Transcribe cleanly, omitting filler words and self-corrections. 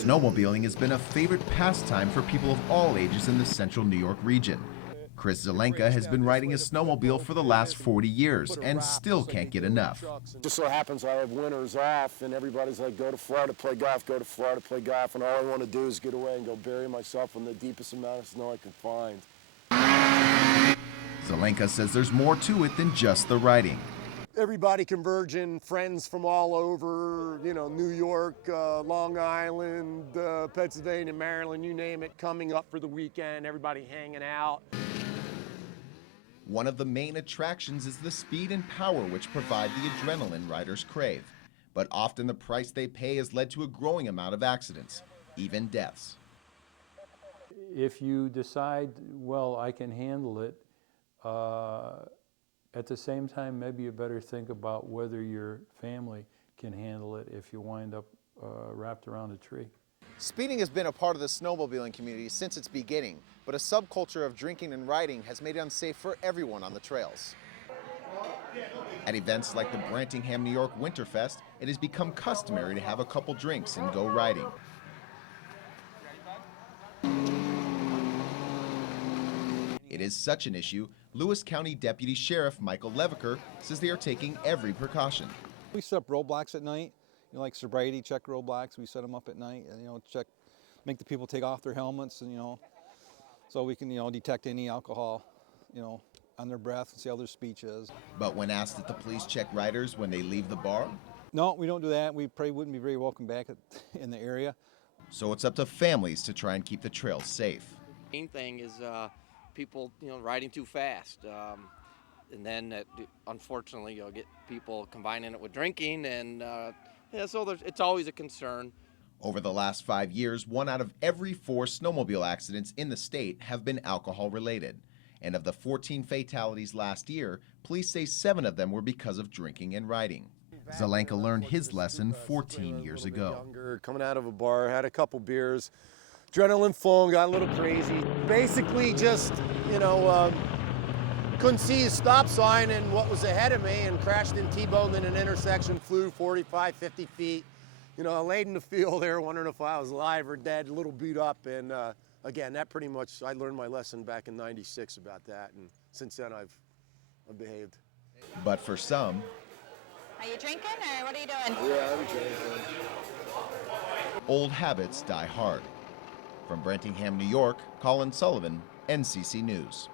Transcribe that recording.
Snowmobiling has been a favorite pastime for people of all ages in the central New York region. Chris Zelenka has been riding his snowmobile for the last 40 years and still can't get enough. Just so happens I have winters off and everybody's like, go to Florida, play golf, go to Florida, play golf, and all I want to do is get away and go bury myself in the deepest amount of snow I can find. Zelenka says there's more to it than just the riding. Everybody converging, friends from all over, New York, Long Island, Pennsylvania, Maryland, you name it, coming up for the weekend, everybody hanging out. One of the main attractions is the speed and power which provide the adrenaline riders crave. But often the price they pay has led to a growing amount of accidents, even deaths. If you decide, well, I can handle it, at the same time, maybe you better think about whether your family can handle it if you wind up wrapped around a tree. Speeding has been a part of the snowmobiling community since its beginning, but a subculture of drinking and riding has made it unsafe for everyone on the trails. At events like the Brantingham, New York Winterfest, it has become customary to have a couple drinks and go riding. It is such an issue, Lewis County Deputy Sheriff Michael Leviker says they are taking every precaution. We set up roadblocks at night, like sobriety check roadblocks. We set them up at night, and check, make the people take off their helmets, and so we can detect any alcohol, on their breath and see how their speech is. But when asked if the police check riders when they leave the bar? No, we don't do that. We probably wouldn't be very welcome back in the area. So it's up to families to try and keep the trails safe. The main thing is people, riding too fast, and then unfortunately you'll get people combining it with drinking, and so it's always a concern. Over the last 5 years, 1 out of every 4 snowmobile accidents in the state have been alcohol related. And of the 14 fatalities last year, police say 7 of them were because of drinking and riding. Zelenka learned his lesson 14 years ago. Younger, coming out of a bar, had a couple beers, adrenaline flowing, got a little crazy. Basically just, couldn't see a stop sign and what was ahead of me and crashed and T-boned in an intersection, flew 45, 50 feet. I laid in the field there wondering if I was alive or dead, a little beat up. And again, that pretty much, I learned my lesson back in '96 about that. And since then, I've behaved. But for some... Are you drinking or what are you doing? Yeah, I'm drinking. Old habits die hard. From Brantingham, New York, Colin Sullivan, NCC News.